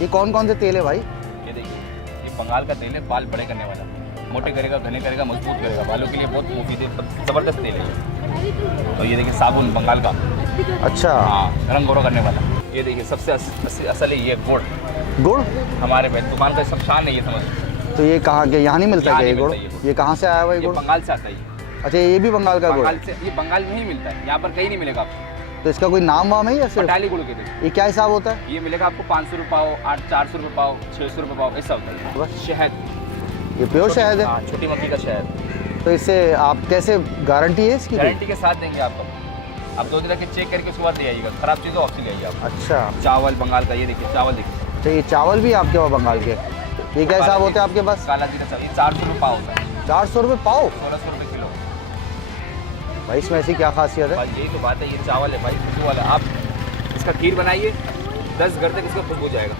ये कौन कौन से तेल है भाई? ये देखिए, ये बंगाल का तेल है, बाल बड़े करने वाला, मोटे करेगा, घने करेगा, मजबूत करेगा, बालों के लिए बहुत मुफीद है, ज़बरदस्त तेल है। तो ये देखिए साबुन बंगाल का, अच्छा, हाँ, रंग गोरा करने वाला। ये देखिए सबसे असल है ये गुड़, गुड़। हमारे भाई दुकान का सब शान है ये, समझ। तो ये कहाँ के, यहाँ नहीं मिलता यहाँ क्या ये नहीं गुड़? मिलता ये गुड़। ये कहाँ से आया हुआ ये ये गुड़? बंगाल से आता है ये। अच्छा, ये भी बंगाल का गुड़ बंगाल है। से, ये बंगाल में ही मिलता है, यहाँ पर कहीं नहीं मिलेगा आपको। तो इसका कोई नाम वाम है या सिर्फ? पटाली गुड़ के देखिए, ये क्या हिसाब होता है? ये मिलेगा आपको 500 रुपये पाव, 400 रुपये पाव, 600 रुपये पाव, ऐसा होता है। बस। शहद, ये प्योर शहद है? हाँ, छोटी मक्खी का शहद। तो इससे आप कैसे, गारंटी है इसकी? गारंटी के साथ देंगे आपको। आप 2 दिन रख के चेक करके उसके बाद ले आइएगा, खराब चीज़ वापसी ले आइए आप। अच्छा, चावल बंगाल का, ये देखिए चावल देखिए। तो ये चावल भी आपके वहाँ बंगाल के? ये क्या हिसाब होता है आपके पास? काला जीरा चावल, ये 400 रुपये पाव होता है, 400 रुपये पाव? 1600 रुपये किलो। भाई इसमें ऐसी क्या खासियत है? भाई यही तो बात है, ये चावल है भाई, खुशबू वाला। आप इसका खीर बनाइए, 10 घर तक इसका खुशबू जाएगा।